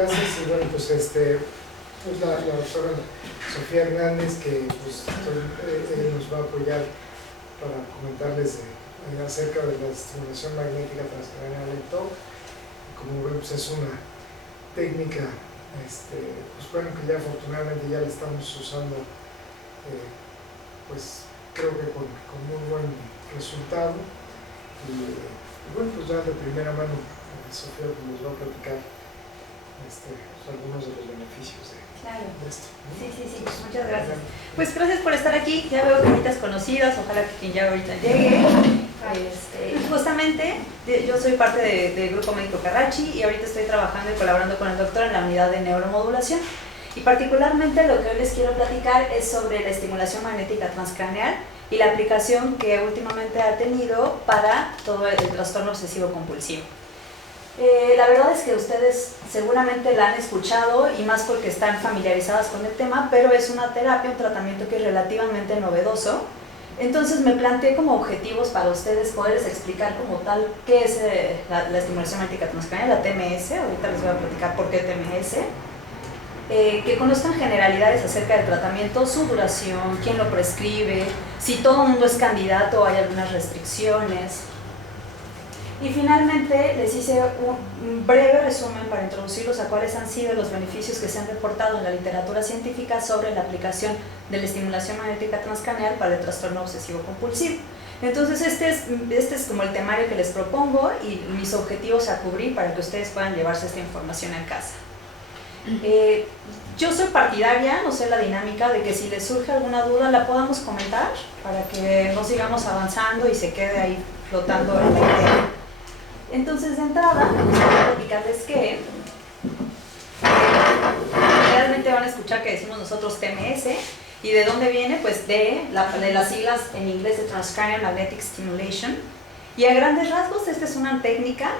gracias. Y bueno, pues, pues la doctora Sofía Hernández, que pues, nos va a apoyar para comentarles acerca de la estimulación magnética transcranial en TOC. Como ven, pues es una técnica, pues bueno, que ya afortunadamente ya la estamos usando, pues creo que con muy buen resultado. Y bueno, pues ya de primera mano, Sofía pues, nos va a platicar algunos de los beneficios de esto, ¿no? Sí, muchas gracias. Pues gracias por estar aquí, ya veo caritas conocidas, ojalá que quien ya ahorita llegue. Justamente, yo soy parte del Grupo Médico Carracci y ahorita estoy trabajando y colaborando con el doctor en la unidad de neuromodulación. Y particularmente lo que hoy les quiero platicar es sobre la estimulación magnética transcraneal y la aplicación que últimamente ha tenido para todo el trastorno obsesivo compulsivo. La verdad es que ustedes seguramente la han escuchado y más porque están familiarizadas con el tema, pero es una terapia, un tratamiento que es relativamente novedoso. Entonces me planteé como objetivos para ustedes poderles explicar como tal qué es la estimulación magnética transcraneal, la TMS, ahorita les voy a platicar por qué TMS, que conozcan generalidades acerca del tratamiento, su duración, quién lo prescribe, si todo el mundo es candidato o hay algunas restricciones. Y finalmente les hice un breve resumen para introducirlos a cuáles han sido los beneficios que se han reportado en la literatura científica sobre la aplicación de la estimulación magnética transcraneal para el trastorno obsesivo compulsivo. Entonces este es como el temario que les propongo y mis objetivos a cubrir para que ustedes puedan llevarse esta información a casa. Yo soy partidaria, no sé la dinámica, de que si les surge alguna duda la podamos comentar para que no sigamos avanzando y se quede ahí flotando en la idea. Entonces, de entrada, me gustaría platicarles que realmente van a escuchar que decimos nosotros TMS, y ¿de dónde viene? Pues de las siglas en inglés de Transcranial Magnetic Stimulation, y a grandes rasgos esta es una técnica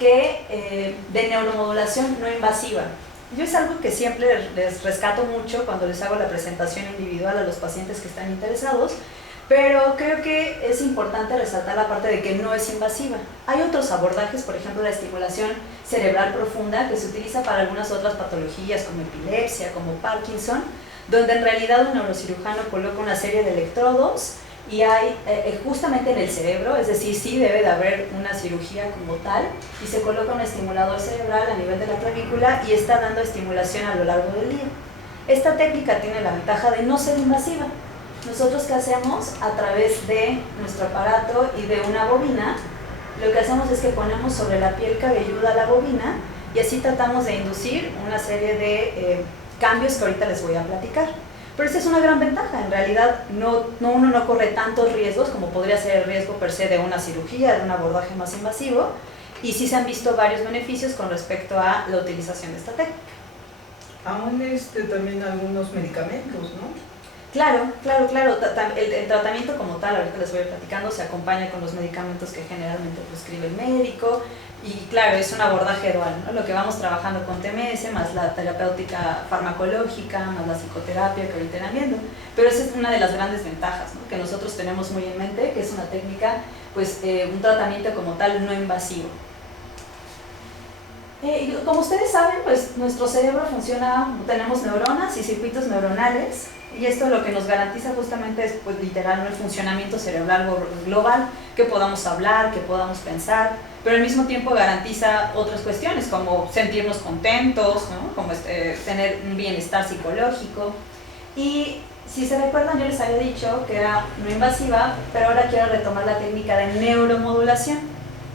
de neuromodulación no invasiva. Yo es algo que siempre les rescato mucho cuando les hago la presentación individual a los pacientes que están interesados, pero creo que es importante resaltar la parte de que no es invasiva. Hay otros abordajes, por ejemplo la estimulación cerebral profunda, que se utiliza para algunas otras patologías como epilepsia, como Parkinson, donde en realidad un neurocirujano coloca una serie de electrodos y hay justamente en el cerebro, es decir, sí debe de haber una cirugía como tal, y se coloca un estimulador cerebral a nivel de la clavícula y está dando estimulación a lo largo del día. Esta técnica tiene la ventaja de no ser invasiva. Nosotros, ¿qué hacemos? A través de nuestro aparato y de una bobina, lo que hacemos es que ponemos sobre la piel cabelluda la bobina y así tratamos de inducir una serie de cambios que ahorita les voy a platicar. Pero esta es una gran ventaja, en realidad uno no corre tantos riesgos como podría ser el riesgo per se de una cirugía, de un abordaje más invasivo, y sí se han visto varios beneficios con respecto a la utilización de esta técnica. Aún también algunos medicamentos, ¿no? Claro. El tratamiento como tal, ahorita les voy platicando, se acompaña con los medicamentos que generalmente prescribe el médico y claro, es un abordaje dual, ¿no? Lo que vamos trabajando con TMS, más la terapéutica farmacológica, más la psicoterapia que ahorita irán viendo. Pero esa es una de las grandes ventajas, ¿no? Que nosotros tenemos muy en mente, que es una técnica, pues un tratamiento como tal no invasivo. Como ustedes saben, pues nuestro cerebro funciona, tenemos neuronas y circuitos neuronales, y esto lo que nos garantiza justamente es, pues literal, el funcionamiento cerebral global, que podamos hablar, que podamos pensar, pero al mismo tiempo garantiza otras cuestiones como sentirnos contentos, ¿no? Como tener un bienestar psicológico. Y si se recuerdan, yo les había dicho que era no invasiva, pero ahora quiero retomar la técnica de neuromodulación.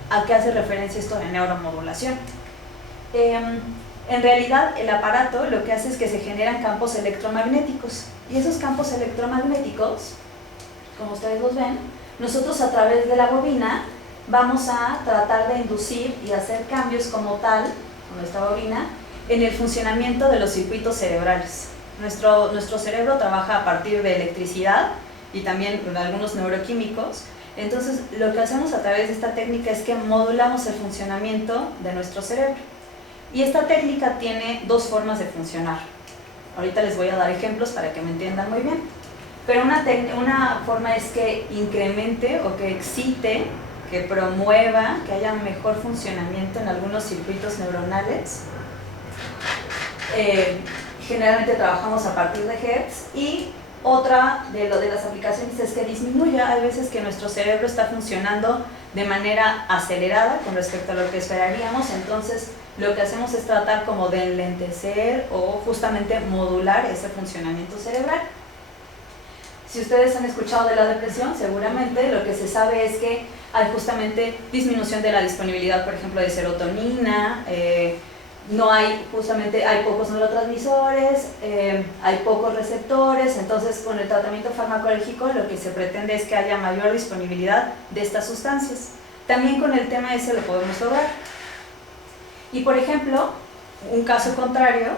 ¿A qué hace referencia esto de neuromodulación? En realidad el aparato lo que hace es que se generan campos electromagnéticos, y esos campos electromagnéticos, como ustedes los ven, nosotros a través de la bobina vamos a tratar de inducir y hacer cambios como tal, con nuestra bobina, en el funcionamiento de los circuitos cerebrales. Nuestro cerebro trabaja a partir de electricidad y también con algunos neuroquímicos. Entonces lo que hacemos a través de esta técnica es que modulamos el funcionamiento de nuestro cerebro. Y esta técnica tiene dos formas de funcionar. Ahorita les voy a dar ejemplos para que me entiendan muy bien. Pero una forma es que incremente o que excite, que promueva, que haya un mejor funcionamiento en algunos circuitos neuronales. Generalmente trabajamos a partir de Hertz. Y otra de las aplicaciones es que disminuya. Hay veces que nuestro cerebro está funcionando de manera acelerada con respecto a lo que esperaríamos, entonces lo que hacemos es tratar como de enlentecer o justamente modular ese funcionamiento cerebral. Si ustedes han escuchado de la depresión, seguramente lo que se sabe es que hay justamente disminución de la disponibilidad, por ejemplo, de serotonina, hay pocos neurotransmisores, hay pocos receptores, entonces con el tratamiento farmacológico lo que se pretende es que haya mayor disponibilidad de estas sustancias. También con el TMS lo podemos lograr. Y por ejemplo, un caso contrario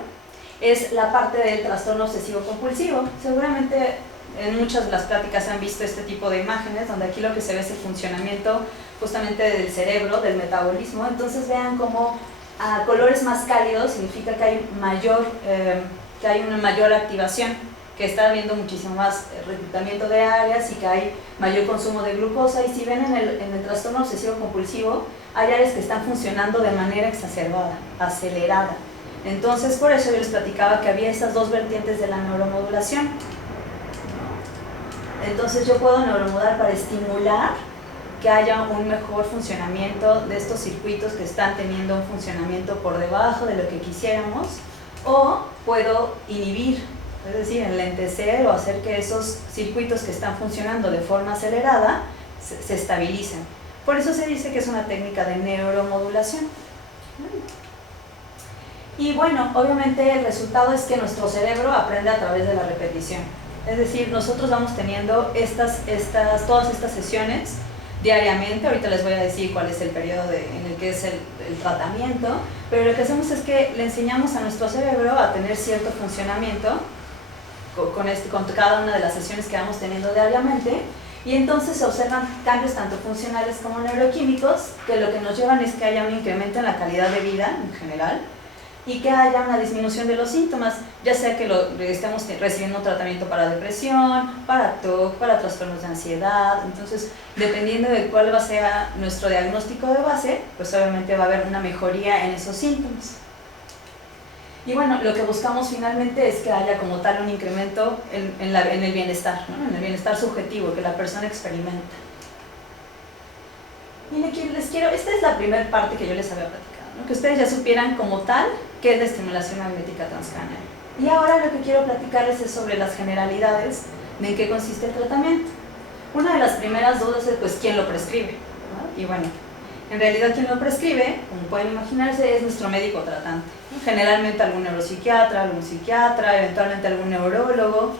es la parte del trastorno obsesivo compulsivo. Seguramente en muchas de las pláticas han visto este tipo de imágenes, donde aquí lo que se ve es el funcionamiento justamente del cerebro, del metabolismo. Entonces vean cómo a colores más cálidos significa que hay una mayor activación, que está habiendo muchísimo más reclutamiento de áreas y que hay mayor consumo de glucosa. Y si ven en el trastorno obsesivo compulsivo, hay áreas que están funcionando de manera exacerbada, acelerada. Entonces por eso yo les platicaba que había estas dos vertientes de la neuromodulación. Entonces yo puedo neuromodular para estimular que haya un mejor funcionamiento de estos circuitos que están teniendo un funcionamiento por debajo de lo que quisiéramos, o puedo inhibir, es decir, enlentecer o hacer que esos circuitos que están funcionando de forma acelerada se estabilicen. Por eso se dice que es una técnica de neuromodulación. Y bueno, obviamente el resultado es que nuestro cerebro aprende a través de la repetición. Es decir, nosotros vamos teniendo todas estas sesiones diariamente. Ahorita les voy a decir cuál es el periodo en el que es el tratamiento, pero lo que hacemos es que le enseñamos a nuestro cerebro a tener cierto funcionamiento con cada una de las sesiones que vamos teniendo diariamente, y entonces se observan cambios tanto funcionales como neuroquímicos, que lo que nos llevan es que haya un incremento en la calidad de vida en general, y que haya una disminución de los síntomas, ya sea que estemos recibiendo un tratamiento para depresión, para TOC, para trastornos de ansiedad. Entonces, dependiendo de cuál va a ser nuestro diagnóstico de base, pues obviamente va a haber una mejoría en esos síntomas. Y bueno, lo que buscamos finalmente es que haya como tal un incremento en el bienestar, ¿no? En el bienestar subjetivo que la persona experimenta. Y esta es la primera parte que yo les había platicado, ¿no? Que ustedes ya supieran como tal qué es la estimulación magnética transcranial. Y ahora lo que quiero platicarles es sobre las generalidades de en qué consiste el tratamiento. Una de las primeras dudas es pues quién lo prescribe, ¿no? Y bueno, en realidad quien lo prescribe, como pueden imaginarse, es nuestro médico tratante, ¿no? Generalmente algún neuropsiquiatra, algún psiquiatra, eventualmente algún neurólogo,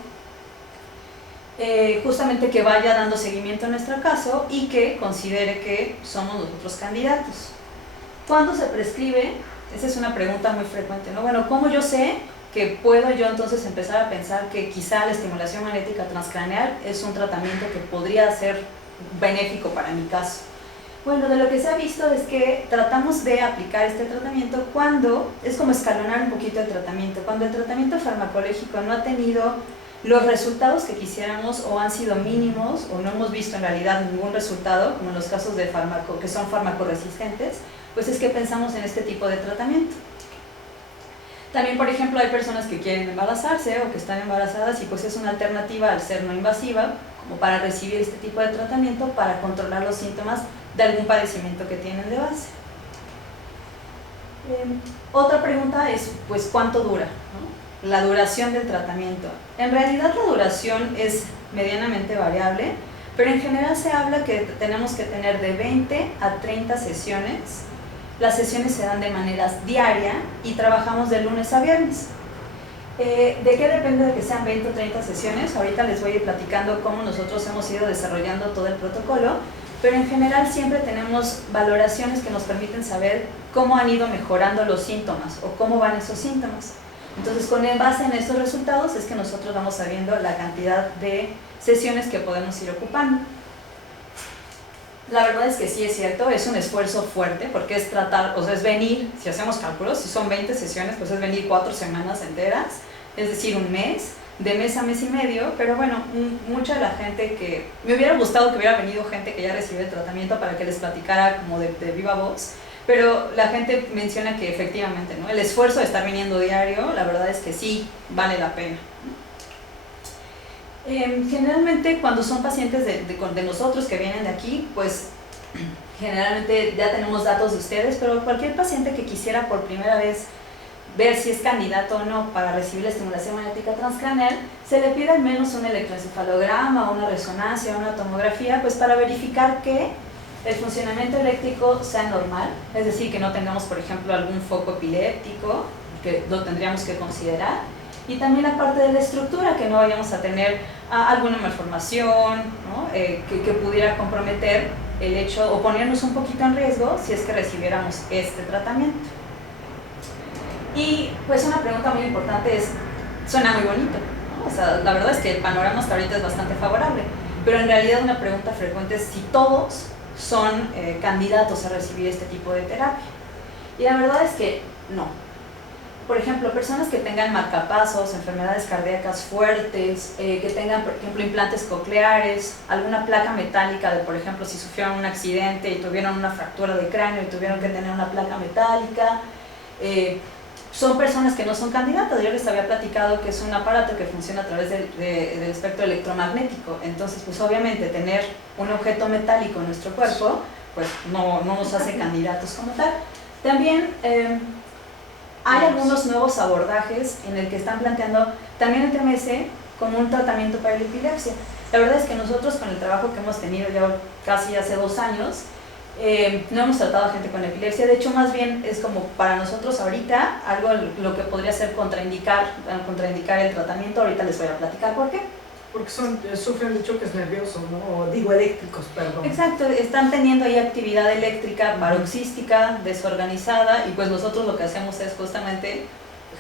justamente que vaya dando seguimiento a nuestro caso y que considere que somos nosotros candidatos. ¿Cuándo se prescribe? Esa es una pregunta muy frecuente, ¿no? Bueno, ¿cómo yo sé que puedo yo entonces empezar a pensar que quizá la estimulación magnética transcraneal es un tratamiento que podría ser benéfico para mi caso? Bueno, de lo que se ha visto es que tratamos de aplicar este tratamiento cuando, es como escalonar un poquito el tratamiento, cuando el tratamiento farmacológico no ha tenido los resultados que quisiéramos o han sido mínimos o no hemos visto en realidad ningún resultado, como en los casos de fármaco que son farmacoresistentes, pues es que pensamos en este tipo de tratamiento. También, por ejemplo, hay personas que quieren embarazarse o que están embarazadas y pues es una alternativa al ser no invasiva, como para recibir este tipo de tratamiento para controlar los síntomas de algún padecimiento que tienen de base. Otra pregunta es, pues, ¿cuánto dura, ¿no? La duración del tratamiento. En realidad la duración es medianamente variable, pero en general se habla que tenemos que tener de 20 a 30 sesiones. Las sesiones se dan de manera diaria y trabajamos de lunes a viernes. ¿De qué depende de que sean 20 o 30 sesiones? Ahorita les voy a ir platicando cómo nosotros hemos ido desarrollando todo el protocolo, pero en general siempre tenemos valoraciones que nos permiten saber cómo han ido mejorando los síntomas o cómo van esos síntomas. Entonces, con base en estos resultados es que nosotros vamos sabiendo la cantidad de sesiones que podemos ir ocupando. La verdad es que sí es cierto, es un esfuerzo fuerte porque es tratar, o sea, es venir, si hacemos cálculos, si son 20 sesiones, pues es venir 4 semanas enteras, es decir, un mes, de mes a mes y medio, pero bueno, mucha de la gente me hubiera gustado que hubiera venido gente que ya recibió el tratamiento para que les platicara como de viva voz, pero la gente menciona que efectivamente, ¿no? El esfuerzo de estar viniendo diario, la verdad es que sí, vale la pena. Generalmente cuando son pacientes de nosotros que vienen de aquí, pues generalmente ya tenemos datos de ustedes, pero cualquier paciente que quisiera por primera vez ver si es candidato o no para recibir la estimulación magnética transcraneal, se le pide al menos un electroencefalograma, una resonancia, una tomografía, pues para verificar que el funcionamiento eléctrico sea normal, es decir, que no tengamos, por ejemplo, algún foco epiléptico, que lo tendríamos que considerar, y también la parte de la estructura, que no vayamos a tener alguna malformación, ¿no? Que pudiera comprometer el hecho o ponernos un poquito en riesgo si es que recibiéramos este tratamiento. Y pues una pregunta muy importante es, suena muy bonito, ¿no? O sea, la verdad es que el panorama hasta ahorita es bastante favorable, pero en realidad una pregunta frecuente es si todos son candidatos a recibir este tipo de terapia. Y la verdad es que no. Por ejemplo, personas que tengan marcapasos, enfermedades cardíacas fuertes, que tengan, por ejemplo, implantes cocleares, alguna placa metálica de, por ejemplo, si sufrieron un accidente y tuvieron una fractura de cráneo y tuvieron que tener una placa metálica, son personas que no son candidatas. Yo les había platicado que es un aparato que funciona a través del espectro electromagnético. Entonces, pues obviamente tener un objeto metálico en nuestro cuerpo, pues no nos hace candidatos como tal. También hay algunos nuevos abordajes en el que están planteando también el TMS como un tratamiento para la epilepsia. La verdad es que nosotros con el trabajo que hemos tenido ya casi hace 2 años, no hemos tratado a gente con epilepsia. De hecho, más bien es como para nosotros ahorita algo lo que podría ser contraindicar el tratamiento. Ahorita les voy a platicar por qué. Porque sufren de choques nerviosos, ¿no? O digo eléctricos, perdón. Exacto, están teniendo ahí actividad eléctrica paroxística, desorganizada, y pues nosotros lo que hacemos es justamente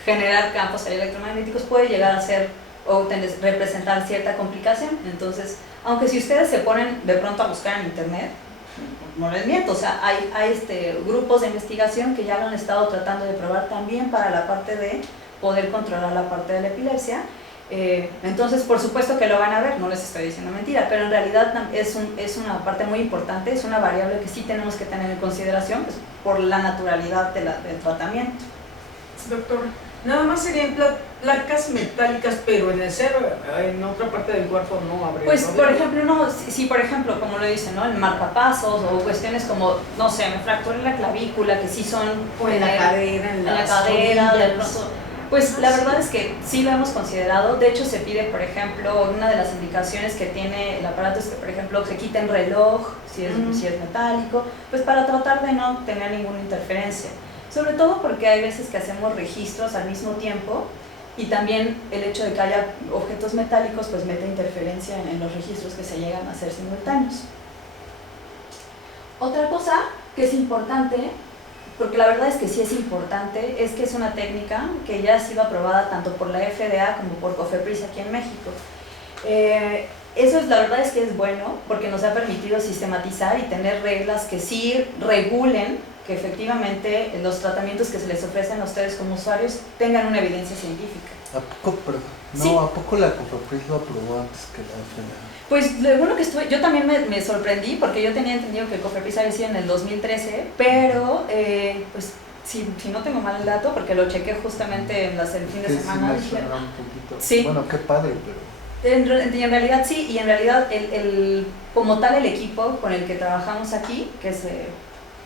generar campos electromagnéticos. Puede llegar a ser o representar cierta complicación. Entonces, aunque si ustedes se ponen de pronto a buscar en internet, no les miento, o sea, hay grupos de investigación que ya lo han estado tratando de probar también para la parte de poder controlar la parte de la epilepsia. Entonces, por supuesto que lo van a ver, no les estoy diciendo mentira, pero en realidad es una parte muy importante, es una variable que sí tenemos que tener en consideración, pues, por la naturalidad del tratamiento. Doctor, nada más serían placas metálicas, pero en el cerebro, en otra parte del cuerpo no habría. Pues, por ejemplo, no, si por ejemplo, como lo dicen, ¿no? El marcapasos o cuestiones como, no sé, me fracturé la clavícula, que sí son o en la cadera, en la cadera, de pronto. Pues la verdad es que sí lo hemos considerado. De hecho, se pide, por ejemplo, una de las indicaciones que tiene el aparato es que, por ejemplo, se quite el reloj, si es metálico, pues para tratar de no tener ninguna interferencia. Sobre todo porque hay veces que hacemos registros al mismo tiempo, y también el hecho de que haya objetos metálicos pues mete interferencia en los registros que se llegan a hacer simultáneos. Otra cosa que es importante, porque la verdad es que sí es importante, es que es una técnica que ya ha sido aprobada tanto por la FDA como por COFEPRIS aquí en México. Eso la verdad es que es bueno, porque nos ha permitido sistematizar y tener reglas que sí regulen que efectivamente los tratamientos que se les ofrecen a ustedes como usuarios tengan una evidencia científica. ¿A poco, perdón? No, Sí. ¿A poco la COFEPRIS lo aprobó antes que la FDA? Pues lo bueno que estuve, yo también me sorprendí, porque yo tenía entendido que el COFEPRIS había sido en el 2013, pero pues si no tengo mal el dato, porque lo chequé justamente el fin de semana. Sí, me suena un poquito. Sí. Bueno, qué padre, pero... En realidad sí, y en realidad como tal el equipo con el que trabajamos aquí, que es,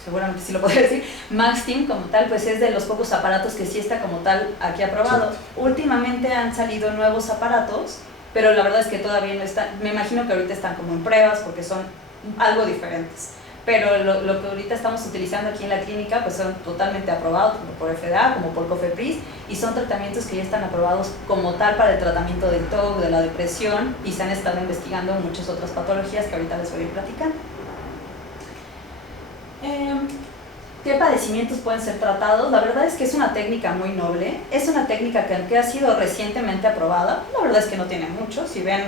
seguramente sí lo podría decir, MaxTeam como tal, pues es de los pocos aparatos que sí está como tal aquí aprobado. Sí. Últimamente han salido nuevos aparatos, pero la verdad es que todavía no están, me imagino que ahorita están como en pruebas porque son algo diferentes. Pero lo que ahorita estamos utilizando aquí en la clínica pues son totalmente aprobados tanto por FDA como por COFEPRIS, y son tratamientos que ya están aprobados como tal para el tratamiento del TOC, de la depresión, y se han estado investigando muchas otras patologías que ahorita les voy a ir platicando. ¿Qué padecimientos pueden ser tratados? La verdad es que es una técnica muy noble, es una técnica que ha sido recientemente aprobada. La verdad es que no tiene mucho, si ven,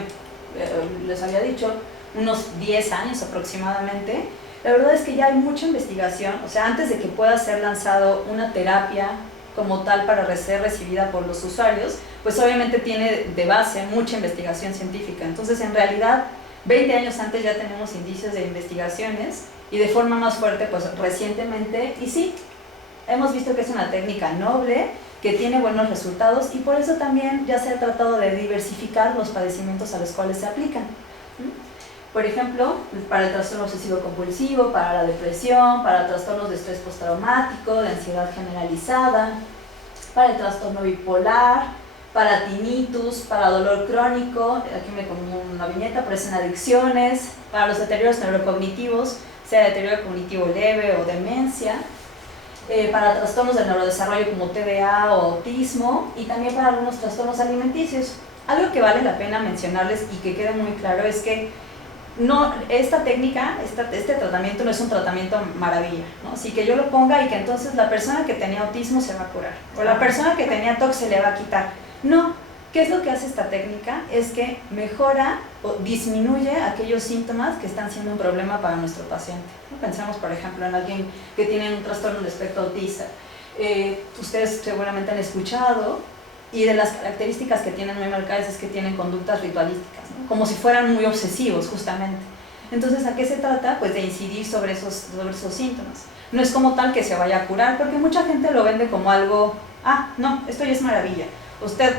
les había dicho, unos 10 años aproximadamente. La verdad es que ya hay mucha investigación, o sea, antes de que pueda ser lanzado una terapia como tal para ser recibida por los usuarios, pues obviamente tiene de base mucha investigación científica. Entonces, en realidad, 20 años antes ya tenemos indicios de investigaciones y de forma más fuerte pues recientemente, y sí, hemos visto que es una técnica noble, que tiene buenos resultados y por eso también ya se ha tratado de diversificar los padecimientos a los cuales se aplican. Por ejemplo, para el trastorno obsesivo compulsivo, para la depresión, para trastornos de estrés postraumático, de ansiedad generalizada, para el trastorno bipolar, para tinnitus, para dolor crónico, aquí me comí una viñeta, pero es en adicciones, para los deterioros neurocognitivos, sea deterioro cognitivo leve o demencia, para trastornos del neurodesarrollo como TDA o autismo y también para algunos trastornos alimenticios. Algo que vale la pena mencionarles y que quede muy claro es que no, esta técnica, este tratamiento no es un tratamiento maravilla, ¿no? Así que yo lo ponga y que entonces la persona que tenía autismo se va a curar o la persona que tenía TOC se le va a quitar. No, ¿qué es lo que hace esta técnica? Es que mejora o disminuye aquellos síntomas que están siendo un problema para nuestro paciente, ¿no? Pensemos, por ejemplo, en alguien que tiene un trastorno del espectro autista. Ustedes seguramente han escuchado, y de las características que tienen muy marcadas es que tienen conductas ritualísticas, ¿no? Como si fueran muy obsesivos, justamente. Entonces, ¿a qué se trata? Pues de incidir sobre esos síntomas. No es como tal que se vaya a curar, porque mucha gente lo vende como algo, no, esto ya es maravilla. Usted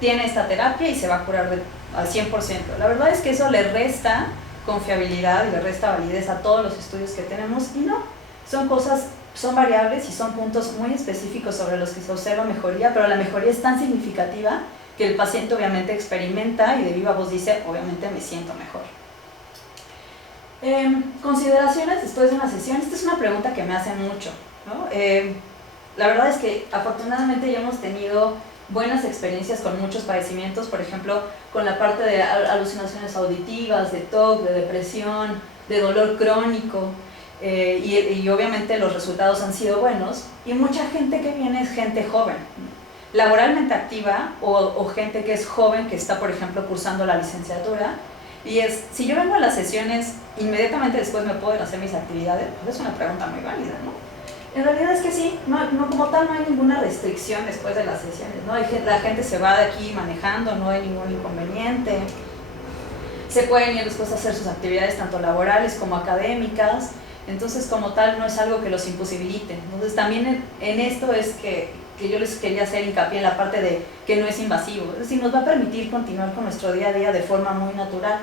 tiene esta terapia y se va a curar al 100%. La verdad es que eso le resta confiabilidad y le resta validez a todos los estudios que tenemos y no, son variables y son puntos muy específicos sobre los que se observa mejoría, pero la mejoría es tan significativa que el paciente obviamente experimenta y de viva voz dice, obviamente me siento mejor. Consideraciones después de una sesión, esta es una pregunta que me hacen mucho, ¿no? La verdad es que afortunadamente ya hemos tenido buenas experiencias con muchos padecimientos, por ejemplo, con la parte de alucinaciones auditivas, de TOC, de depresión, de dolor crónico, y obviamente los resultados han sido buenos, y mucha gente que viene es gente joven, laboralmente activa, o gente que es joven, que está, por ejemplo, cursando la licenciatura, y si yo vengo a las sesiones, inmediatamente después me puedo ir a hacer mis actividades, pues es una pregunta muy válida, ¿no? En realidad es que sí, no, como tal no hay ninguna restricción después de las sesiones, ¿no? La gente se va de aquí manejando, no hay ningún inconveniente. Se pueden ir después a hacer sus actividades tanto laborales como académicas, entonces como tal no es algo que los imposibilite. Entonces también en esto es que yo les quería hacer hincapié en la parte de que no es invasivo, es decir, nos va a permitir continuar con nuestro día a día de forma muy natural.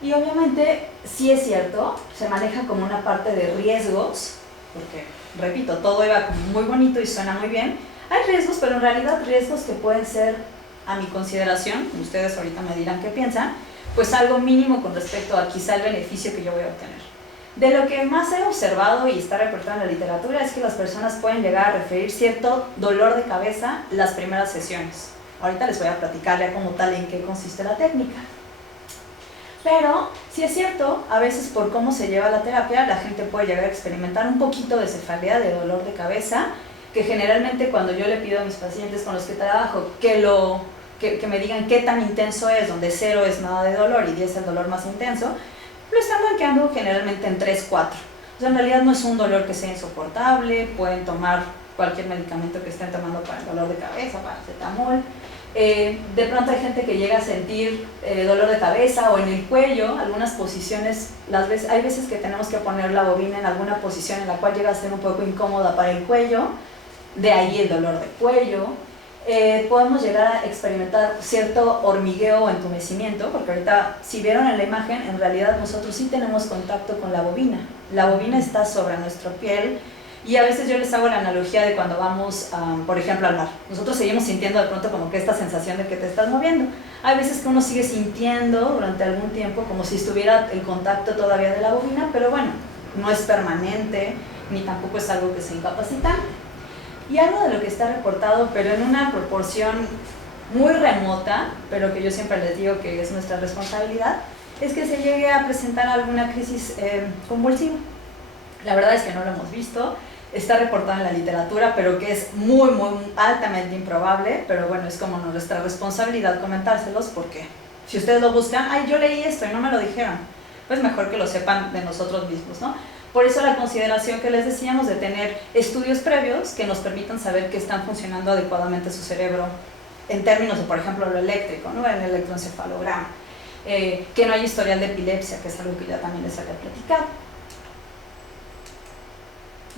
Y obviamente sí es cierto, se maneja como una parte de riesgos, porque, repito, todo iba como muy bonito y suena muy bien. Hay riesgos, pero en realidad riesgos que pueden ser, a mi consideración, ustedes ahorita me dirán qué piensan, pues algo mínimo con respecto a quizá el beneficio que yo voy a obtener. De lo que más he observado y está reportado en la literatura es que las personas pueden llegar a referir cierto dolor de cabeza las primeras sesiones. Ahorita les voy a platicar ya como tal en qué consiste la técnica. Pero, sí es cierto, a veces por cómo se lleva la terapia, la gente puede llegar a experimentar un poquito de cefalea, de dolor de cabeza, que generalmente cuando yo le pido a mis pacientes con los que trabajo que me digan qué tan intenso es, donde 0 es nada de dolor y 10 es el dolor más intenso, lo están rankeando generalmente en 3, 4. O sea, en realidad no es un dolor que sea insoportable, pueden tomar cualquier medicamento que estén tomando para el dolor de cabeza, paracetamol. De pronto hay gente que llega a sentir dolor de cabeza o en el cuello, algunas posiciones, hay veces que tenemos que poner la bobina en alguna posición en la cual llega a ser un poco incómoda para el cuello, de ahí el dolor de cuello. Podemos llegar a experimentar cierto hormigueo o entumecimiento, porque ahorita, si vieron en la imagen, en realidad nosotros sí tenemos contacto con la bobina. La bobina está sobre nuestra piel, y a veces yo les hago la analogía de cuando vamos, por ejemplo, al mar. Nosotros seguimos sintiendo de pronto como que esta sensación de que te estás moviendo. Hay veces que uno sigue sintiendo durante algún tiempo como si estuviera el contacto todavía de la bobina, pero bueno, no es permanente, ni tampoco es algo que se incapacita. Y algo de lo que está reportado, pero en una proporción muy remota, pero que yo siempre les digo que es nuestra responsabilidad, es que se llegue a presentar alguna crisis convulsiva. La verdad es que no lo hemos visto, está reportado en la literatura, pero que es muy, muy altamente improbable, pero bueno, es como nuestra responsabilidad comentárselos, porque si ustedes lo buscan, yo leí esto y no me lo dijeron, pues mejor que lo sepan de nosotros mismos, ¿no? Por eso la consideración que les decíamos de tener estudios previos que nos permitan saber que están funcionando adecuadamente su cerebro en términos de, por ejemplo, lo eléctrico, ¿no? El electroencefalograma, que no hay historial de epilepsia, que es algo que ya también les había platicado.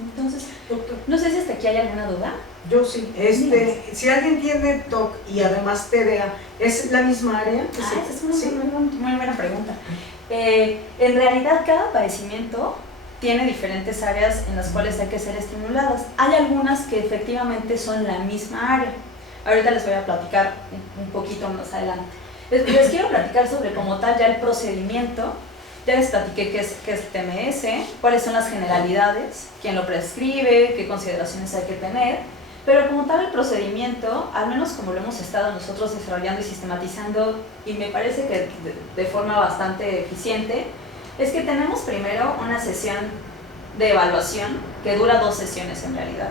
Entonces, Doctor, no sé si hasta aquí hay alguna duda. yo sí. Si alguien tiene TOC y además TDA, ¿es la misma área? Esa es una Sí. muy buena pregunta. En realidad, cada padecimiento tiene diferentes áreas en las cuales hay que ser estimuladas. Hay algunas que efectivamente son la misma área. Ahorita les voy a platicar un poquito más adelante. Les quiero platicar sobre como tal ya el procedimiento. Ya les platiqué qué es TMS, cuáles son las generalidades, quién lo prescribe, qué consideraciones hay que tener. Pero como tal el procedimiento, al menos como lo hemos estado nosotros desarrollando y sistematizando, y me parece que de forma bastante eficiente, es que tenemos primero una sesión de evaluación que dura 2 sesiones en realidad.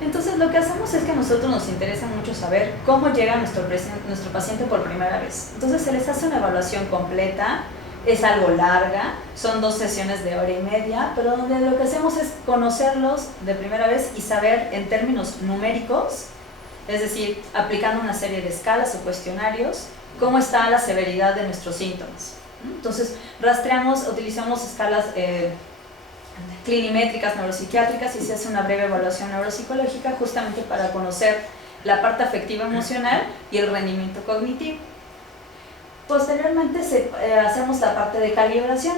Entonces lo que hacemos es que a nosotros nos interesa mucho saber cómo llega nuestro paciente por primera vez. Entonces se les hace una evaluación completa, es algo larga, son 2 sesiones de hora y media, pero donde lo que hacemos es conocerlos de primera vez y saber en términos numéricos, es decir, aplicando una serie de escalas o cuestionarios, cómo está la severidad de nuestros síntomas. Entonces utilizamos escalas clinimétricas, neuropsiquiátricas, y se hace una breve evaluación neuropsicológica justamente para conocer la parte afectiva emocional y el rendimiento cognitivo. Posteriormente hacemos la parte de calibración.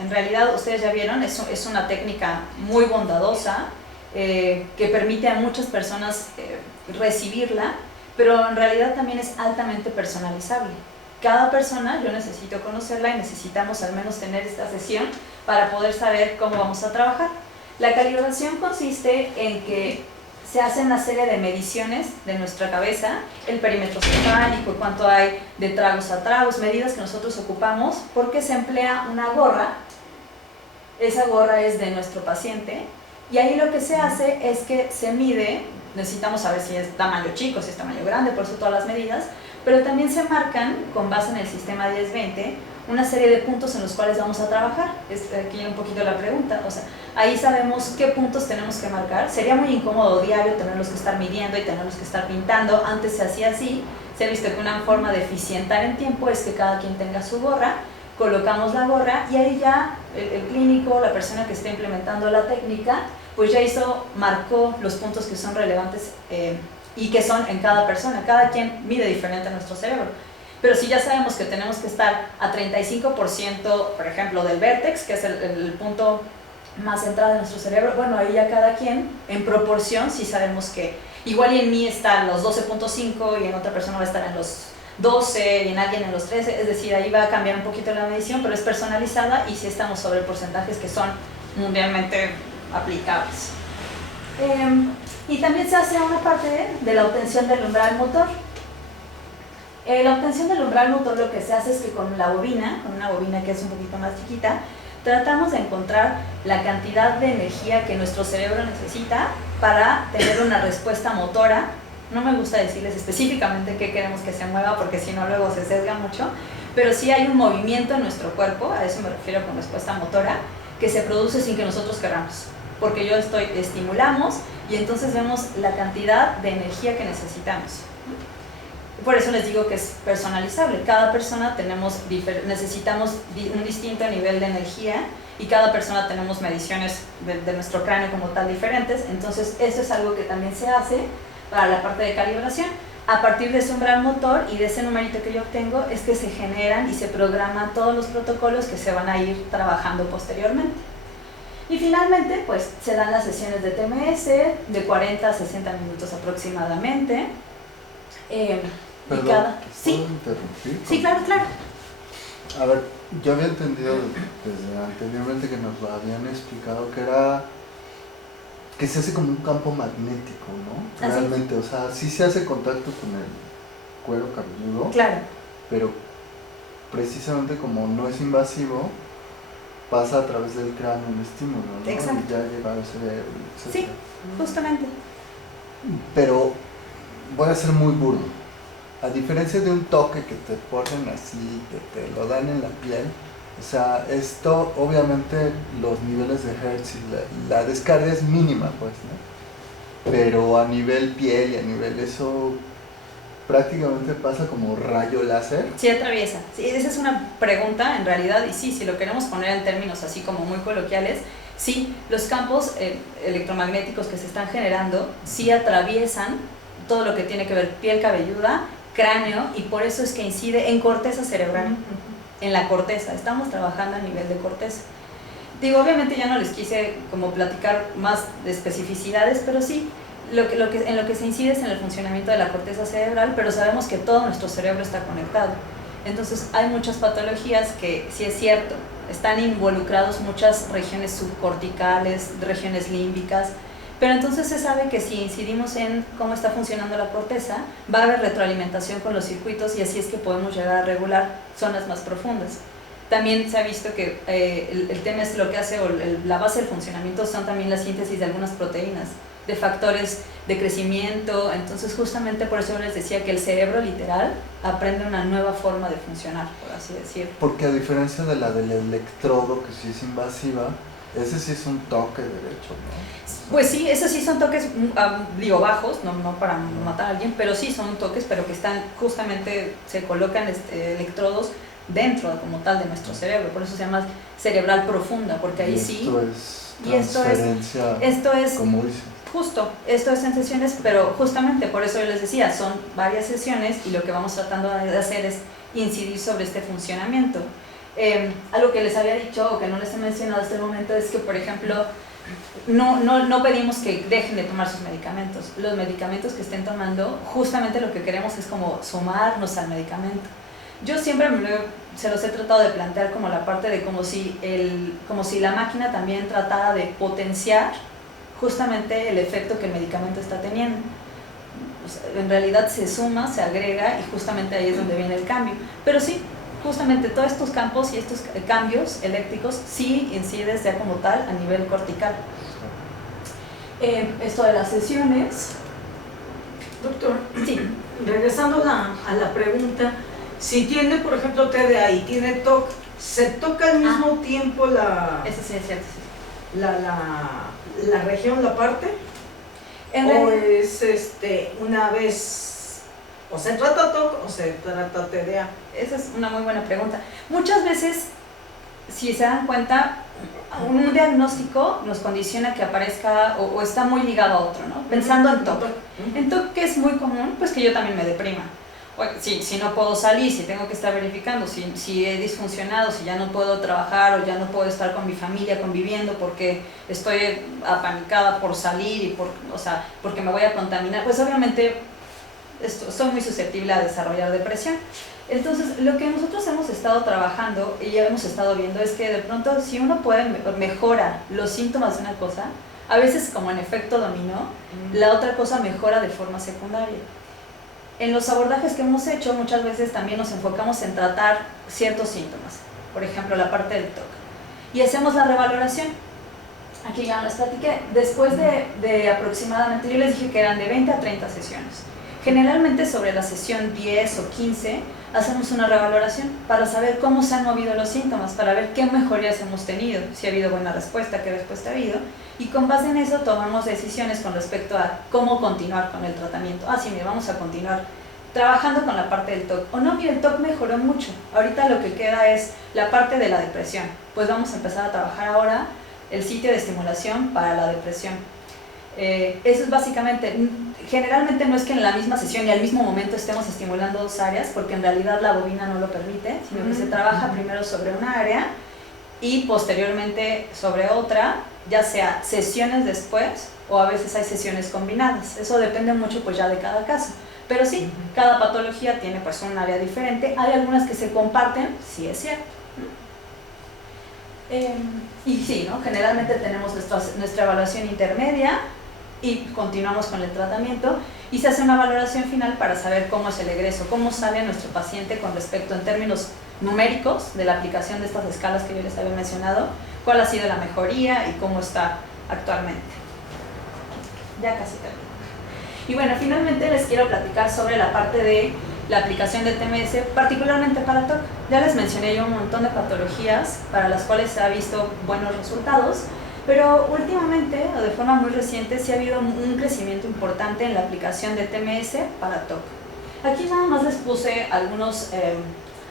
En realidad, ustedes ya vieron, es una técnica muy bondadosa que permite a muchas personas recibirla, pero en realidad también es altamente personalizable. Cada persona, yo necesito conocerla y necesitamos al menos tener esta sesión para poder saber cómo vamos a trabajar. La calibración consiste en que se hace una serie de mediciones de nuestra cabeza, el perímetro cefálico, cuánto hay de tragos a tragos, medidas que nosotros ocupamos porque se emplea una gorra. Esa gorra es de nuestro paciente y ahí lo que se hace es que se mide, necesitamos saber si es tamaño chico, si es tamaño grande, por eso todas las medidas, pero también se marcan con base en el sistema 10-20 una serie de puntos en los cuales vamos a trabajar. Aquí un poquito la pregunta, o sea, ahí sabemos qué puntos tenemos que marcar. Sería muy incómodo diario tenerlos que estar midiendo y tenerlos que estar pintando. Antes se hacía así, se ha visto que una forma de eficientar en tiempo es que cada quien tenga su gorra, colocamos la gorra y ahí ya el clínico, la persona que está implementando la técnica, pues ya marcó los puntos que son relevantes y que son en cada persona. Cada quien mide diferente a nuestro cerebro. Pero si ya sabemos que tenemos que estar a 35%, por ejemplo, del vértex, que es el punto más central de nuestro cerebro, bueno, ahí ya cada quien, en proporción, si sabemos que igual y en mí está en los 12.5 y en otra persona va a estar en los 12 y en alguien en los 13, es decir, ahí va a cambiar un poquito la medición, pero es personalizada y sí estamos sobre porcentajes que son mundialmente aplicables. Y también se hace una parte de la obtención del umbral motor. La obtención del umbral motor lo que se hace es que con una bobina que es un poquito más chiquita, tratamos de encontrar la cantidad de energía que nuestro cerebro necesita para tener una respuesta motora. No me gusta decirles específicamente qué queremos que se mueva porque si no luego se sesga mucho, pero sí hay un movimiento en nuestro cuerpo, a eso me refiero con respuesta motora, que se produce sin que nosotros queramos, porque estimulamos y entonces vemos la cantidad de energía que necesitamos. Por eso les digo que es personalizable. Cada persona necesitamos un distinto nivel de energía y cada persona tenemos mediciones de nuestro cráneo como tal diferentes. Entonces eso es algo que también se hace para la parte de calibración. A partir de ese umbral motor y de ese numerito que yo obtengo es que se generan y se programan todos los protocolos que se van a ir trabajando posteriormente. Y finalmente pues se dan las sesiones de TMS de 40 a 60 minutos aproximadamente. Perdón, Sí. ¿puedo interrumpir? Sí, claro. A ver, yo había entendido desde anteriormente que nos lo habían explicado que se hace como un campo magnético, ¿no? Así. Realmente, o sea, sí se hace contacto con el cuero cabelludo, Claro. pero precisamente como no es invasivo, pasa a través del cráneo el estímulo, ¿no? Exacto. Y ya llega al cerebro, etc. Sí, justamente. Pero voy a ser muy burdo. A diferencia de un toque que te ponen así, que te lo dan en la piel, o sea, esto obviamente los niveles de Hertz y la descarga es mínima, pues, ¿no? Pero a nivel piel y a nivel eso prácticamente pasa como rayo láser. Sí, atraviesa. Sí, esa es una pregunta en realidad y sí, si lo queremos poner en términos así como muy coloquiales, Sí, los campos electromagnéticos que se están generando sí atraviesan todo lo que tiene que ver piel cabelluda, cráneo, y por eso es que incide en corteza cerebral, en la corteza. Estamos trabajando a nivel de corteza. Digo, obviamente ya no les quise como platicar más de especificidades, pero sí, en lo que se incide es en el funcionamiento de la corteza cerebral, pero sabemos que todo nuestro cerebro está conectado. Entonces hay muchas patologías que, sí es cierto, están involucrados muchas regiones subcorticales, regiones límbicas, pero entonces se sabe que si incidimos en cómo está funcionando la corteza, va a haber retroalimentación con los circuitos y así es que podemos llegar a regular zonas más profundas. También se ha visto que el tema es lo que hace, o la base del funcionamiento son también la síntesis de algunas proteínas, de factores de crecimiento. Entonces justamente por eso yo les decía que el cerebro literal aprende una nueva forma de funcionar, por así decirlo. Porque a diferencia de la del electrodo, que sí es invasiva, ese sí es un toque derecho, ¿no? Pues sí, esos sí son toques, digo, bajos, no para matar a alguien, pero sí son toques, pero que están justamente, se colocan electrodos dentro como tal de nuestro cerebro, por eso se llama cerebral profunda, porque ahí sí. Y esto es, como dices. Justo, esto es en sesiones, pero justamente por eso yo les decía, son varias sesiones y lo que vamos tratando de hacer es incidir sobre este funcionamiento. Algo que les había dicho o que no les he mencionado hasta el momento es que, por ejemplo, no pedimos que dejen de tomar sus medicamentos. Los medicamentos que estén tomando, justamente lo que queremos es como sumarnos al medicamento. Yo siempre se los he tratado de plantear como la parte de como si la máquina también tratara de potenciar justamente el efecto que el medicamento está teniendo. O sea, en realidad se suma, se agrega y justamente ahí es donde viene el cambio. Pero sí, justamente todos estos campos y estos cambios eléctricos sí inciden ya como tal a nivel cortical. Esto de las sesiones. Doctor, Sí. regresando a la pregunta, si tiene, por ejemplo, TDA y tiene TOC, ¿se toca al mismo tiempo Eso sí es cierto. Sí. la región, la parte? ¿O es una vez, o se trata TOC o se trata TDA? Esa es una muy buena pregunta. Muchas veces, si se dan cuenta, un diagnóstico nos condiciona que aparezca o está muy ligado a otro, ¿no? Pensando en TOC. En TOC, que es muy común, pues que yo también me deprima. Si no puedo salir, si tengo que estar verificando, si he disfuncionado, si ya no puedo trabajar o ya no puedo estar con mi familia conviviendo porque estoy apanicada por salir y porque me voy a contaminar, pues obviamente soy muy susceptible a desarrollar depresión. Entonces, lo que nosotros hemos estado trabajando y ya hemos estado viendo es que de pronto si uno mejora los síntomas de una cosa, a veces como en efecto dominó, la otra cosa mejora de forma secundaria. En los abordajes que hemos hecho, muchas veces también nos enfocamos en tratar ciertos síntomas, por ejemplo, la parte del TOC, y hacemos la revaloración. Aquí ya les platiqué, después de aproximadamente, yo les dije que eran de 20 a 30 sesiones. Generalmente sobre la sesión 10 o 15 hacemos una revaloración para saber cómo se han movido los síntomas, para ver qué mejorías hemos tenido, si ha habido buena respuesta, qué respuesta ha habido, y con base en eso tomamos decisiones con respecto a cómo continuar con el tratamiento. Sí, mira, vamos a continuar trabajando con la parte del TOC. O no, mira, el TOC mejoró mucho, ahorita lo que queda es la parte de la depresión. Pues vamos a empezar a trabajar ahora el sitio de estimulación para la depresión. Eso es básicamente, generalmente no es que en la misma sesión y al mismo momento estemos estimulando dos áreas, porque en realidad la bobina no lo permite, sino que se trabaja primero sobre una área y posteriormente sobre otra, ya sea sesiones después o a veces hay sesiones combinadas. Eso depende mucho pues ya de cada caso. Pero sí, cada patología tiene pues un área diferente. Hay algunas que se comparten, sí es cierto. Y sí, ¿no? Generalmente tenemos nuestra evaluación intermedia y continuamos con el tratamiento y se hace una valoración final para saber cómo es el egreso, cómo sale nuestro paciente con respecto en términos numéricos de la aplicación de estas escalas que yo les había mencionado, cuál ha sido la mejoría y cómo está actualmente. Ya casi termino. Y bueno, finalmente les quiero platicar sobre la parte de la aplicación del TMS, particularmente para TOC. Ya les mencioné yo un montón de patologías para las cuales se ha visto buenos resultados, pero últimamente, o de forma muy reciente, sí ha habido un crecimiento importante en la aplicación de TMS para TOC. Aquí nada más les puse algunos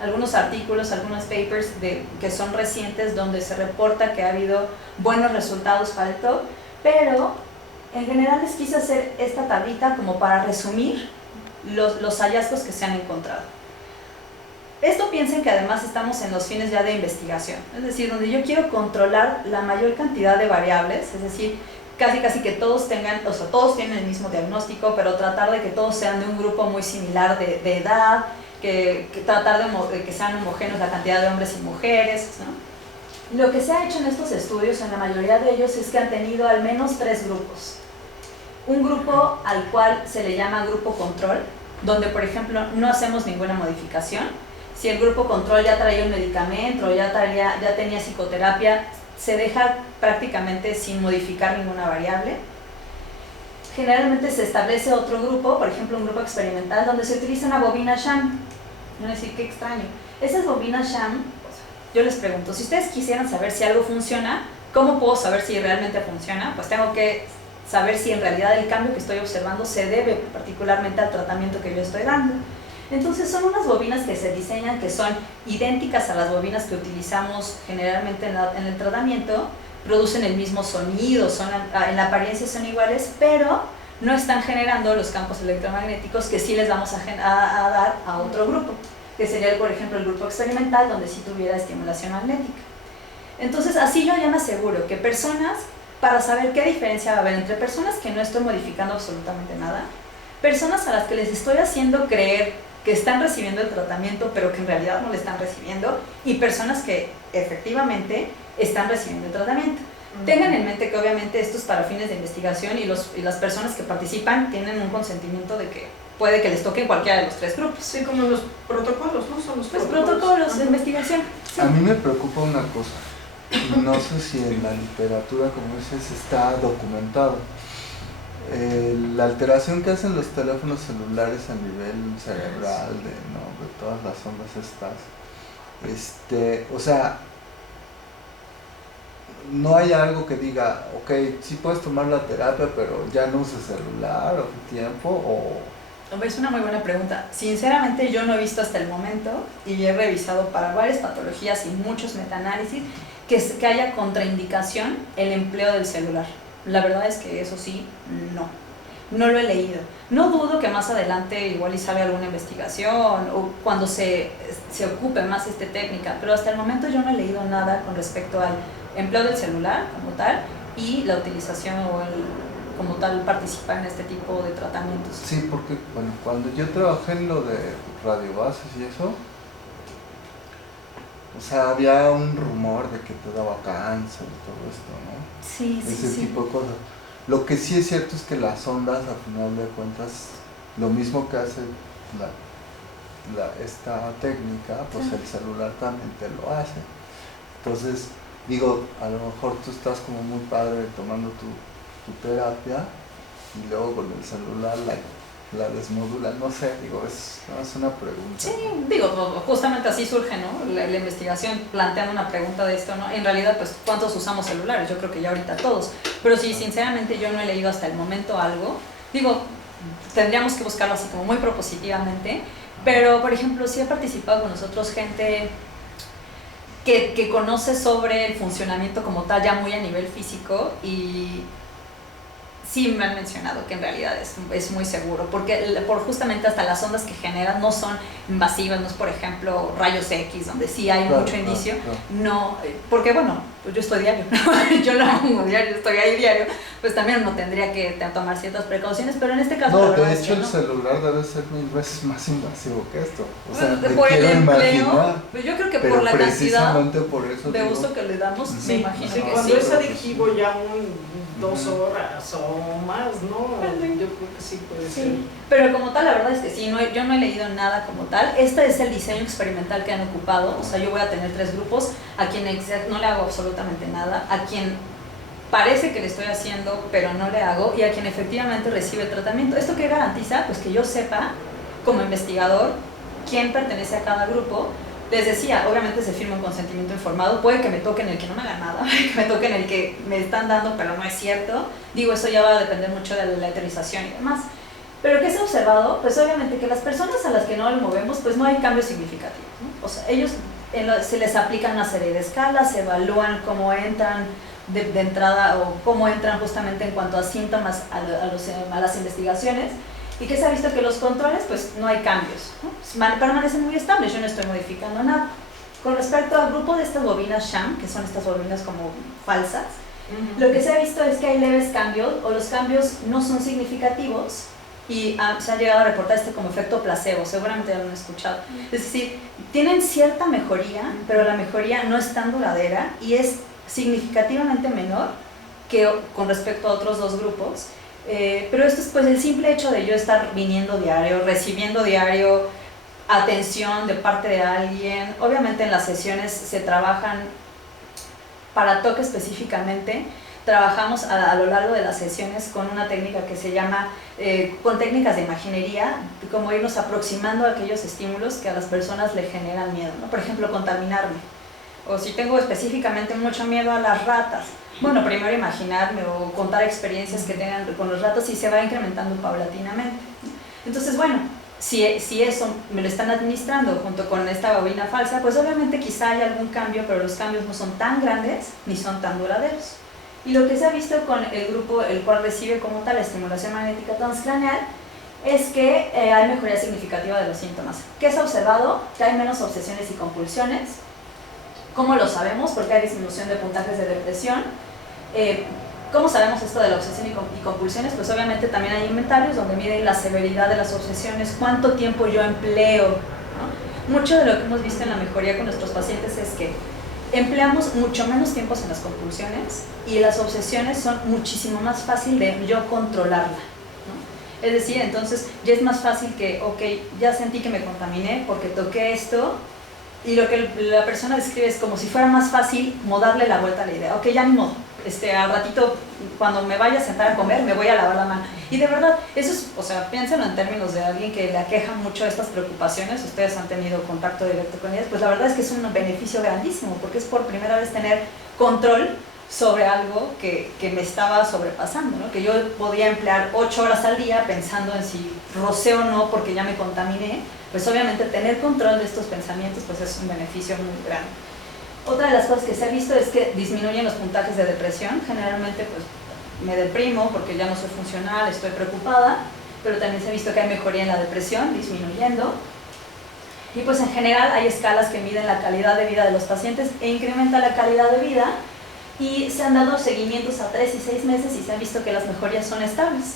algunos artículos, algunos papers que son recientes donde se reporta que ha habido buenos resultados para el TOC, pero en general les quise hacer esta tablita como para resumir los hallazgos que se han encontrado. Esto piensen que además estamos en los fines ya de investigación, es decir, donde yo quiero controlar la mayor cantidad de variables, es decir, casi que todos tengan, o sea, todos tienen el mismo diagnóstico, pero tratar de que todos sean de un grupo muy similar de edad, que tratar de que sean homogéneos la cantidad de hombres y mujeres, ¿no? Lo que se ha hecho en estos estudios, en la mayoría de ellos, es que han tenido al menos 3 grupos. Un grupo al cual se le llama grupo control, donde por ejemplo no hacemos ninguna modificación. Si el grupo control ya traía un medicamento o ya tenía psicoterapia, se deja prácticamente sin modificar ninguna variable. Generalmente se establece otro grupo, por ejemplo un grupo experimental, donde se utiliza una bobina sham. Van a decir, qué extraño. Esas bobinas sham, yo les pregunto, si ustedes quisieran saber si algo funciona, ¿cómo puedo saber si realmente funciona? Pues tengo que saber si en realidad el cambio que estoy observando se debe particularmente al tratamiento que yo estoy dando. Entonces son unas bobinas que se diseñan que son idénticas a las bobinas que utilizamos generalmente en el tratamiento, producen el mismo sonido, en la apariencia son iguales, pero no están generando los campos electromagnéticos que sí les vamos a dar a otro grupo, que sería por ejemplo el grupo experimental donde sí tuviera estimulación magnética. Entonces así yo ya me aseguro que personas, para saber qué diferencia va a haber entre personas que no estoy modificando absolutamente nada, personas a las que les estoy haciendo creer que están recibiendo el tratamiento pero que en realidad no lo están recibiendo, y personas que efectivamente están recibiendo el tratamiento. Tengan en mente que obviamente esto es para fines de investigación y las personas que participan tienen un consentimiento de que puede que les toque cualquiera de los 3 grupos. Sí, como los protocolos, ¿no? Son los protocolos de investigación. Sí. A mí me preocupa una cosa, y no sé si en la literatura, como dices, está documentado. La alteración que hacen los teléfonos celulares a nivel cerebral, de todas las ondas estas, o sea, no hay algo que diga, ok, sí puedes tomar la terapia, pero ya no uses celular o tiempo, o... Es una muy buena pregunta. Sinceramente yo no he visto hasta el momento, y he revisado para varias patologías y muchos metaanálisis, que haya contraindicación el empleo del celular. La verdad es que eso sí, no lo he leído. No dudo que más adelante igual y salga alguna investigación o cuando se ocupe más esta técnica, pero hasta el momento yo no he leído nada con respecto al empleo del celular como tal y la utilización como tal participar en este tipo de tratamientos. Sí, porque bueno, cuando yo trabajé en lo de radiobases y eso, o sea, había un rumor de que te daba cáncer y todo esto, ¿no? Sí, Ese tipo de cosas. Lo que sí es cierto es que las ondas, al final de cuentas, lo mismo que hace esta técnica, pues el celular también te lo hace. Entonces, digo, a lo mejor tú estás como muy padre tomando tu terapia y luego con el celular la desmodula, no sé, digo, es una pregunta. Sí, digo, justamente así surge, ¿no? La investigación planteando una pregunta de esto, ¿no? En realidad, pues, ¿cuántos usamos celulares? Yo creo que ya ahorita todos, pero sí, sinceramente yo no he leído hasta el momento algo, digo, tendríamos que buscarlo así como muy propositivamente, pero, por ejemplo, sí ha participado con nosotros gente que conoce sobre el funcionamiento como tal, ya muy a nivel físico, y sí me han mencionado que en realidad es muy seguro, porque justamente hasta las ondas que generan no son invasivas, no es por ejemplo rayos X, donde sí hay mucho indicio, no, porque bueno, pues yo estoy diario, yo lo hago diario, estoy ahí diario, pues también uno tendría que tomar ciertas precauciones, pero en este caso... No, la verdad de es hecho que el celular debe ser 1000 veces más invasivo que esto, o sea, bueno, me por el quiero empleo, imaginar, pues yo creo que pero por la cantidad precisamente por eso de digo, uso que le damos, me imagino sí, que cuando sí. es adictivo ya 2 horas o más, ¿no? Yo creo que sí puede ser. Sí, pero como tal, la verdad es que sí, yo no he leído nada como tal. Este es el diseño experimental que han ocupado, o sea, yo voy a tener 3 grupos, a quien no le hago absolutamente nada, a quien parece que le estoy haciendo, pero no le hago, y a quien efectivamente recibe el tratamiento. ¿Esto qué garantiza? Pues que yo sepa, como investigador, quién pertenece a cada grupo. Les decía, obviamente se firma un consentimiento informado, puede que me toque en el que no me haga nada, puede que me toque en el que me están dando, pero no es cierto. Digo, eso ya va a depender mucho de la autorización y demás. Pero ¿qué se ha observado? Pues obviamente que las personas a las que no le movemos, pues no hay cambios significativos, ¿no? O sea, ellos se les aplican una serie de escalas, se evalúan cómo entran de entrada o cómo entran justamente en cuanto a síntomas a las investigaciones, y que se ha visto que los controles, pues no hay cambios, ¿no? Permanecen muy estables, yo no estoy modificando nada. Con respecto al grupo de estas bobinas sham, que son estas bobinas como falsas, lo que se ha visto es que hay leves cambios, o los cambios no son significativos, y se ha llegado a reportar como efecto placebo, seguramente ya lo han escuchado. Es decir, tienen cierta mejoría, pero la mejoría no es tan duradera y es significativamente menor que con respecto a otros dos grupos. Pero esto es pues el simple hecho de yo estar viniendo diario, recibiendo diario atención de parte de alguien. Obviamente en las sesiones se trabajan para TOC específicamente. Trabajamos a lo largo de las sesiones con una técnica que se llama, con técnicas de imaginería, como irnos aproximando a aquellos estímulos que a las personas le generan miedo, ¿no? Por ejemplo, contaminarme. O si tengo específicamente mucho miedo a las ratas, bueno, primero imaginarme o contar experiencias que tengan con los ratos, y se va incrementando paulatinamente. Entonces, bueno, si eso me lo están administrando junto con esta bobina falsa, pues obviamente quizá hay algún cambio, pero los cambios no son tan grandes ni son tan duraderos. Y lo que se ha visto con el grupo, el cual recibe como tal la estimulación magnética transcraneal, es que hay mejoría significativa de los síntomas. ¿Qué se ha observado? Que hay menos obsesiones y compulsiones. ¿Cómo lo sabemos? Porque hay disminución de puntajes de depresión. ¿Cómo sabemos esto de la obsesión y compulsiones? Pues obviamente también hay inventarios donde miden la severidad de las obsesiones, cuánto tiempo yo empleo, ¿no? Mucho de lo que hemos visto en la mejoría con nuestros pacientes es que empleamos mucho menos tiempo en las compulsiones, y las obsesiones son muchísimo más fácil de yo controlarla, ¿no? Es decir, entonces ya es más fácil que, ok, ya sentí que me contaminé porque toqué esto, y lo que la persona describe es como si fuera más fácil como darle la vuelta a la idea. Ok, ya ni modo, al ratito cuando me vaya a sentar a comer me voy a lavar la mano. Y de verdad, eso es, o sea, piénsenlo en términos de alguien que le aqueja mucho estas preocupaciones. Ustedes han tenido contacto directo con ellas, pues la verdad es que es un beneficio grandísimo, porque es por primera vez tener control sobre algo que me estaba sobrepasando, ¿no? Que yo podía emplear 8 horas al día pensando en si rocé o no porque ya me contaminé. Pues obviamente tener control de estos pensamientos pues es un beneficio muy grande. Otra de las cosas que se ha visto es que disminuyen los puntajes de depresión. Generalmente pues me deprimo porque ya no soy funcional, estoy preocupada, pero también se ha visto que hay mejoría en la depresión, disminuyendo. Y pues en general hay escalas que miden la calidad de vida de los pacientes e incrementa la calidad de vida, y se han dado seguimientos a 3 y 6 meses y se ha visto que las mejorías son estables.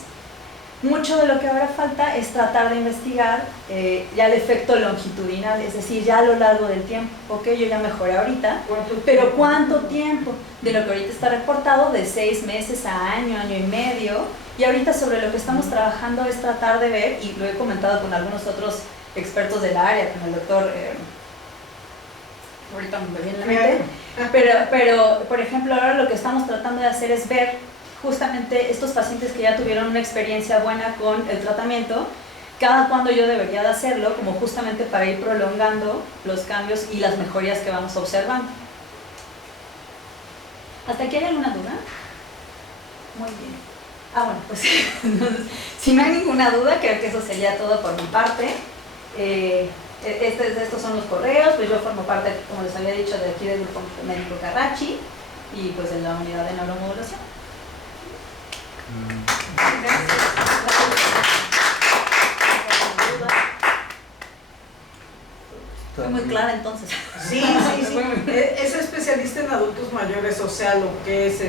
Mucho de lo que ahora falta es tratar de investigar ya el efecto longitudinal, es decir, ya a lo largo del tiempo. Ok, yo ya mejoré ahorita, pero ¿cuánto tiempo? De lo que ahorita está reportado, de 6 meses a año, año y medio. Y ahorita sobre lo que estamos trabajando es tratar de ver, y lo he comentado con algunos otros expertos del área, con el doctor, ahorita me viene en la mente, pero por ejemplo ahora lo que estamos tratando de hacer es ver justamente estos pacientes que ya tuvieron una experiencia buena con el tratamiento, cada cuándo yo debería de hacerlo, como justamente para ir prolongando los cambios y las mejorías que vamos observando. ¿Hasta aquí hay alguna duda? Muy bien. Bueno, pues si no hay ninguna duda, creo que eso sería todo por mi parte. Estos son los correos, pues yo formo parte, como les había dicho, de aquí del Grupo Médico Carracci y pues de la unidad de neuromodulación. Fue muy clara entonces. Sí. Es especialista en adultos mayores, o sea, lo que es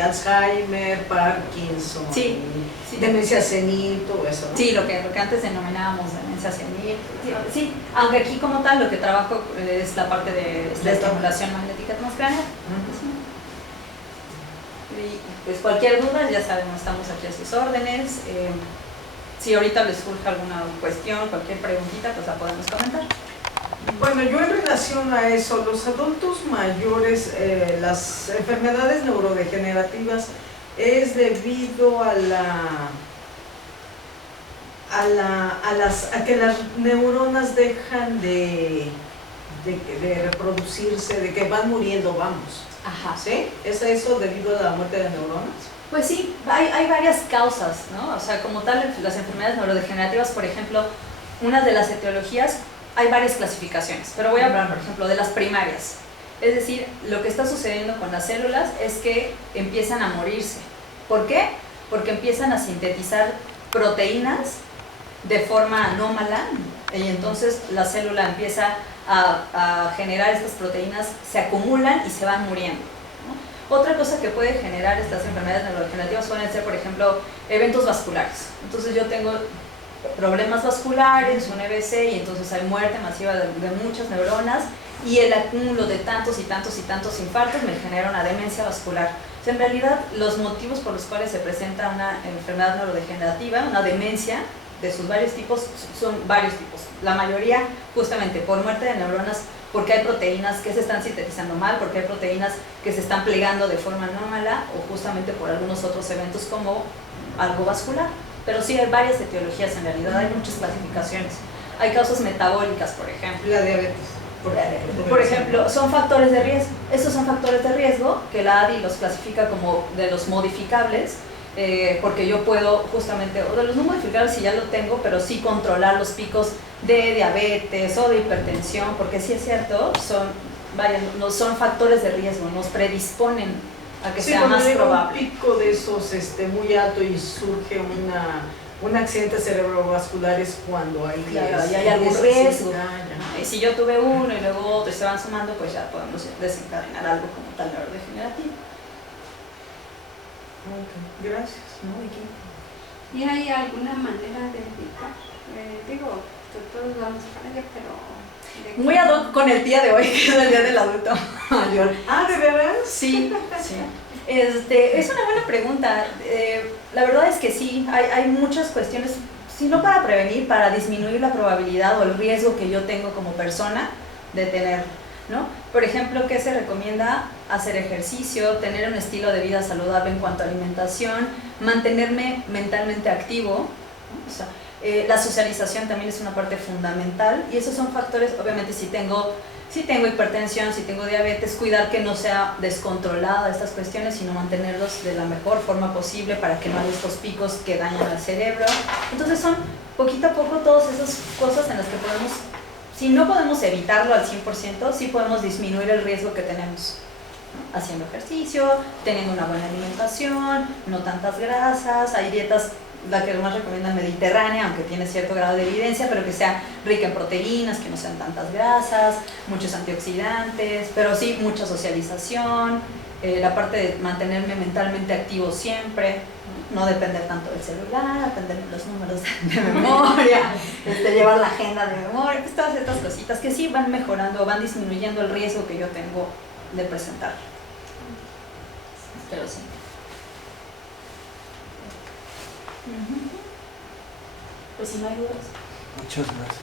Alzheimer, Parkinson, sí. Demencia senil, todo eso, ¿no? Sí, lo que antes denominábamos demencia senil. Sí, aunque aquí como tal lo que trabajo es la parte de la estimulación magnética transcraneal. Y pues cualquier duda, ya saben, estamos aquí a sus órdenes. Si ahorita les surge alguna cuestión, cualquier preguntita, pues la podemos comentar. Bueno, yo en relación a eso, los adultos mayores, las enfermedades neurodegenerativas, es debido a que las neuronas dejan de reproducirse, de que van muriendo, vamos. Ajá. ¿Sí? ¿Es eso debido a la muerte de neuronas? Pues sí, hay varias causas, ¿no? O sea, como tal, las enfermedades neurodegenerativas, por ejemplo, una de las etiologías, hay varias clasificaciones, pero voy a hablar, por ejemplo, de las primarias. Es decir, lo que está sucediendo con las células es que empiezan a morirse. ¿Por qué? Porque empiezan a sintetizar proteínas de forma anómala y entonces la célula empieza a generar estas proteínas, se acumulan y se van muriendo, ¿no? Otra cosa que puede generar estas enfermedades neurodegenerativas pueden ser, por ejemplo, eventos vasculares. Entonces yo tengo problemas vasculares, un EBC, y entonces hay muerte masiva de muchas neuronas y el acúmulo de tantos y tantos y tantos infartos me genera una demencia vascular. O sea, en realidad los motivos por los cuales se presenta una enfermedad neurodegenerativa, una demencia de sus varios tipos, son varios tipos. La mayoría justamente por muerte de neuronas, porque hay proteínas que se están sintetizando mal, porque hay proteínas que se están plegando de forma anómala o justamente por algunos otros eventos como algo vascular. Pero sí hay varias etiologías en realidad, hay muchas clasificaciones. Hay causas metabólicas, por ejemplo. La diabetes. Por ejemplo, son factores de riesgo. Estos son factores de riesgo que la ADI los clasifica como de los modificables, porque yo puedo justamente, o de los no modificables si ya lo tengo, pero sí controlar los picos de diabetes o de hipertensión, porque sí es cierto, son factores de riesgo, nos predisponen a que sea más probable. Un pico de esos muy alto y surge un accidente cerebrovascular es cuando hay, claro, y hay algún riesgo. ¿No? Y si yo tuve uno y luego otro y se van sumando, pues ya podemos desencadenar algo como tal neurodegenerativo. Okay, gracias. ¿Y hay alguna manera de evitar? Digo, todos vamos para allá, pero... Muy ad hoc con el día de hoy, que es el día del adulto mayor. Ah, ¿de verdad? Sí, sí. Es una buena pregunta. La verdad es que sí, hay muchas cuestiones, si no para prevenir, para disminuir la probabilidad o el riesgo que yo tengo como persona de tener, ¿no? Por ejemplo, ¿qué se recomienda? Hacer ejercicio, tener un estilo de vida saludable en cuanto a alimentación, mantenerme mentalmente activo, ¿no? O sea, la socialización también es una parte fundamental y esos son factores, obviamente si tengo hipertensión, si tengo diabetes, cuidar que no sea descontrolada estas cuestiones, sino mantenerlos de la mejor forma posible para que no haya estos picos que dañan al cerebro. Entonces son poquito a poco todas esas cosas en las que podemos, si no podemos evitarlo al 100%, sí podemos disminuir el riesgo que tenemos, ¿no? Haciendo ejercicio, teniendo una buena alimentación, no tantas grasas, hay dietas, la que más recomiendan mediterránea, aunque tiene cierto grado de evidencia, pero que sea rica en proteínas, que no sean tantas grasas, muchos antioxidantes, pero sí mucha socialización, la parte de mantenerme mentalmente activo siempre, no depender tanto del celular, aprender los números de memoria, llevar la agenda de memoria, pues todas estas cositas que sí van mejorando, van disminuyendo el riesgo que yo tengo de presentar. Pero sí. Pues si no hay dudas. Muchas gracias.